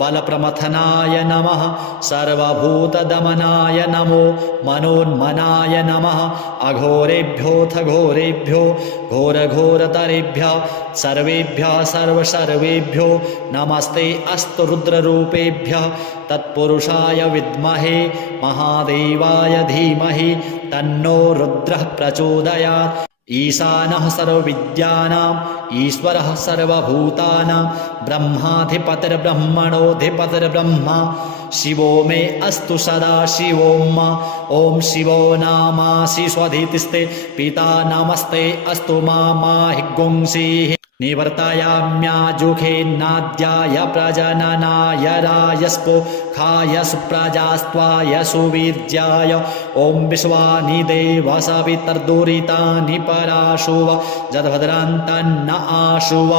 बलप्रमथनाय नमः सर्वभूतदमनाय नमो मनोन्मनाय नमः अघोरेभ्योऽथ घोरेभ्यो घोरघोरतरेभ्यः सर्वेभ्यः सर्वसर्वेभ्यो नमस्ते अस्तु रुद्ररूपेभ्यः तत्पुरुषाय विद्महे महादेवाय धीमहि तन्नो रुद्रः प्रचोदयात् ईशानः सर्वविद्यानाम् ईश्वरः सर्वभूतानां ब्रह्माधिपतिर्ब्रह्मणोऽधिपतिर्ब्रह्मा शिवो मे अस्तु सदा शिवो ॐ शिवो नामासि स्वधितिस्ते पिता नमस्ते अस्तु माहि गुंसीः निवर्तयाम्याजुखेन्नाद्याय प्रजननाय रायस्पो खाय सुप्रजास्त्वाय सुवीर्याय ॐ विश्वानि देव सवितर्दुरितानि पराशुव जदभद्रान्तन्न आशुव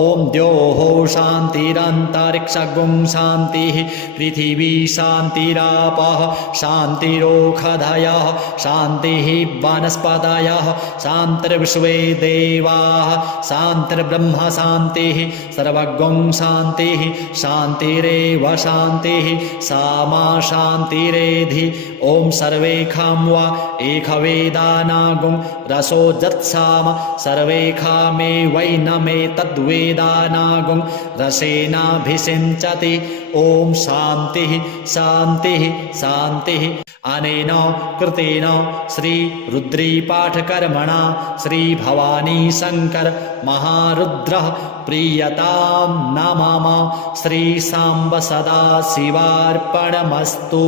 ॐ द्योः शान्तिरन्तरिक्षगुं शान्तिः पृथिवी शान्तिरापः शान्तिरोषधयः शान्तिः वनस्पतयः शान्तिर्विश्वे देवाः शान्तिर्ब्रह्म शान्तिः सर्वगुं शान्तिः शान्तिरेव शान्तिः सामा शान्तिरेधि ॐ सर्वेखां वा एकवेदानागुं रसो जत्साम सर्वेखामे वैनमे तद्वेदानागुं रसेनाभिषिञ्चति ॐ शान्तिः शान्तिः शान्तिः अनेन कृतेन श्री रुद्रीपाठकर्मणा श्री भवानी शंकर महारुद्रः प्रीयतां न मम श्री सांब सदा शिवार्पणमस्तु।